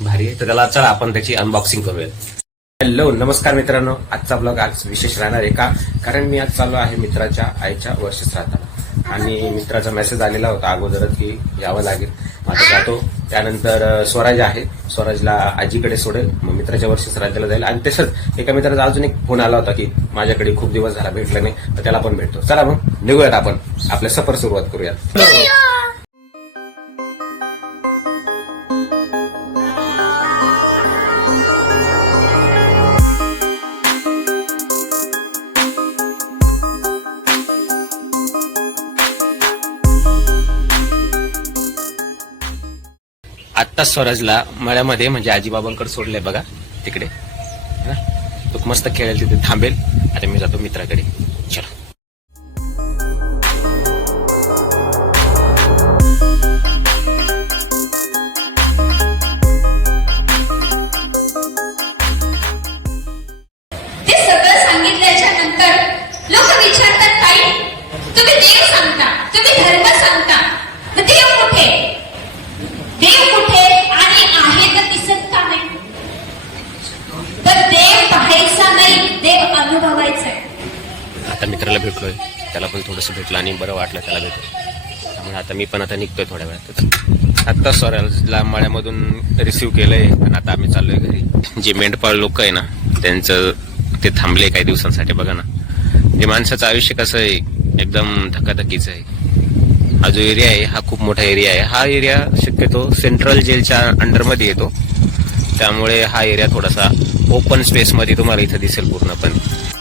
भारी आहे. तर त्याला चला आपण त्याची अनबॉक्सिंग करूयात. हॅलो नमस्कार मित्रांनो. आजचा ब्लॉग आज विशेष राहणार आहे का? कारण मी आज चालू आहे मित्राच्या आईच्या वर्षश्राद्धाला आणि मित्राचा मेसेज आलेला होता अगोदरच की यावं लागेल. आता जातो. त्यानंतर स्वराज आहे. स्वराजला आजीकडे सोडेल. मग मित्राच्या वर्षश्राद्धाला जाईल. आणि तसंच एका मित्राचा अजून एक फोन आला होता की माझ्याकडे खूप दिवस झाला भेटला नाही तर त्याला पण भेटतो. चला मग निघूयात आपण. आपल्या सफर सुरुवात करूयात. आत्ता स्वराजला मळ्यामध्ये म्हणजे आजीबाबांकडे सोडलंय बघा तिकडे. है ना? तो मस्त खेळेल तिथे थांबेल. आता मी जातो मित्राकडे. चला. तुम्ही देव सांगता तुम्ही धर्म सांगता मग देव कुठे तर देव पाहायचा नाही देव अनुभवायचा आहे. आता मित्राला भेटलोय. त्याला पण थोडंसं भेटलं आणि बरं वाटलं त्याला भेटलं त्यामुळे आता मी पण आता निघतोय थोड्या वेळातच. आत्ता स्वराजला माळ्यामधून रिसिव्ह केलंय. आणि आता आम्ही चाललोय घरी. जे मेंढपाळ लोक आहे ना त्यांचं ते थांबले काही दिवसांसाठी बघा ना. जे माणसाचं आयुष्य कसं आहे? एकदम धकाधकीचं आहे. हा जो एरिया आहे हा खूप मोठा एरिया आहे. हा एरिया शक्यतो सेंट्रल जेलच्या अंडरमध्ये येतो. त्यामुळे हा एरिया थोडासा ओपन स्पेसमध्ये तुम्हाला इथं दिसेल पूर्णपणे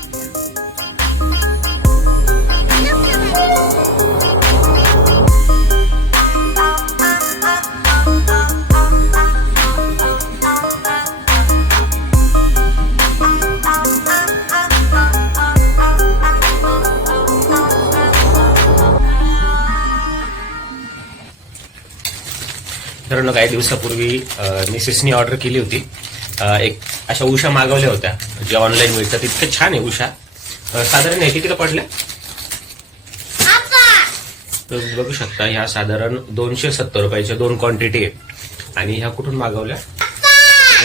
मित्रांनो काही दिवसापूर्वी मिसेसनी ऑर्डर केली होती. एक अशा उषा मागवल्या होत्या ज्या ऑनलाईन मिळतात. इतकं छान आहे उषा. साधारण हे कितीला पडल्या? तर बघू शकता ह्या साधारण दोनशे सत्तर रुपयाच्या दोन क्वांटिटी आहे आणि ह्या कुठून मागवल्या?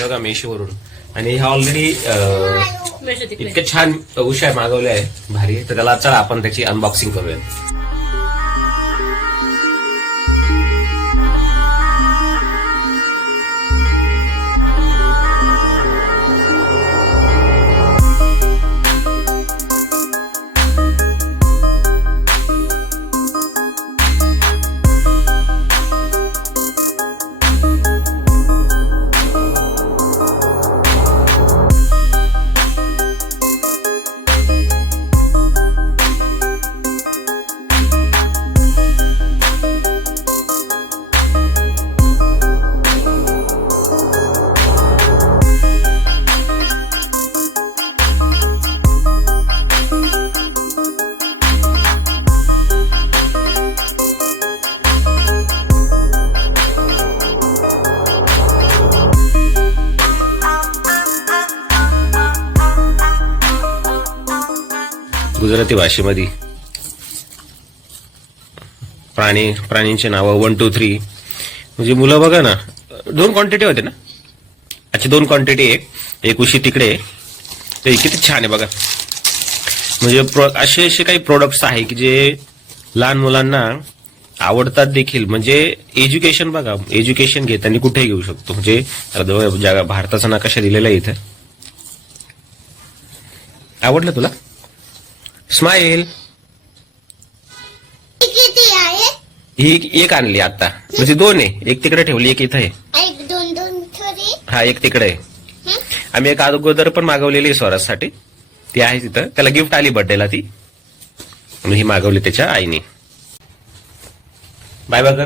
बघा मेशोवरून. आणि ह्या ऑलरेडी इतके छान उषा मागवल्या आहे. भारी तर त्याला चला आपण त्याची अनबॉक्सिंग करूया गुजराती भाषेमध्ये. प्राणी प्राणींचे नावं वन टू थ्री म्हणजे मुलं बघा ना दोन क्वांटिटी होते ना. अच्छा दोन क्वांटिटी आहे एक उशी तिकडे आहे. किती छान आहे बघा. म्हणजे प्रो असे असे काही प्रोडक्ट्स आहे की जे लहान मुलांना आवडतात देखील. म्हणजे एज्युकेशन बघा एज्युकेशन घेताना कुठेही घेऊ शकतो? म्हणजे भारताचा नकाशा दिलेला आहे इथं. आवडलं तुला? स्माईल किती आहे. ही एक आणली आता. म्हणजे दोन आहे. एक तिकडे ठेवली एक इथं आहे. एक दोन दोन थोडी. हा एक तिकडे आहे. आम्ही एक अगोदर पण मागवलेली आहे स्वराजसाठी. ती आहे तिथं. त्याला गिफ्ट आली बर्थडेला ती. म्हणून ही मागवली त्याच्या आईने. बाय बाय कर